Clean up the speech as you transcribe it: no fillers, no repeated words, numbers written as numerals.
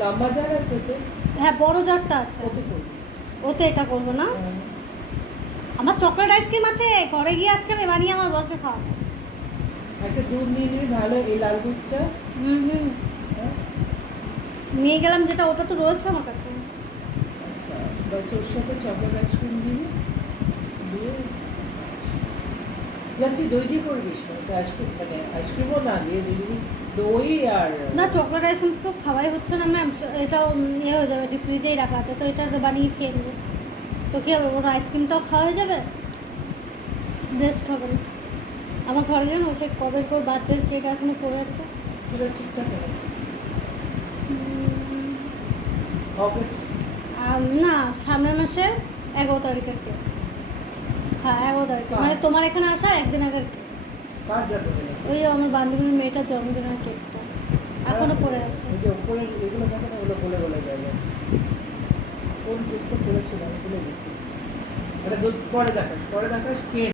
লম্বা জার আছে তো? হ্যাঁ, বড় জারটা আছে। ওতে করবি। ওতে এটা করবো না? হ্যাঁ। আমার চকলেট আইসক্রিম আছে, ঘরে গিয়ে আজকে আমি বানিয়ে আমার বরকে খাওয়াবো। একটা দুধ নিয়ে নিবি ভালো, এই লাল দুধটা। হুম। হ্যাঁ। নিয়ে গেলাম যেটা, ওটা তো রয়েছে আমার কাছে। আচ্ছা, বাস ওর সাথে চকলেট আইসক্রিম দিবি, দিয়ে লাসি দই দিয়ে করবি না, আইসক্রিম মানে আইসক্রিমও না দিয়ে দিবি দই আর না, চকলেট আইসক্রিম তো খাওয়াই হচ্ছে না ম্যাম, এটাও ইয়ে হয়ে যাবে, ডিপ ফ্রিজেই রাখা আছে, তো এটা বানিয়ে খেয়ে নেবো। তো কী হবে, ওর আইসক্রিমটাও খাওয়া হয়ে যাবে, বেস্ট হবে না? আমার ঘরে যেন সে কবে করে বার্থডের কেক এখনো পড়ে আছে। সেটা ঠিকঠাক হবে। অগস্ট না, সামনের মাসে 11 তারিখের কেক। হ্যাঁ, 11 তারিখে, মানে তোমার এখানে আসার একদিন আগের কেক। কার জন্মদিন? ওই আমার বান্ধবীর মেয়েটার জন্মদিনের কেকটা এখনো পড়ে আছে। ওই যে উপরে এগুলো থাকে না, ওগুলো গলে গলে যাবে। কোন কেকটা করেছিল আমি ভুলে গেছি। এটা দুধ পরে দেখাস, খেয়ে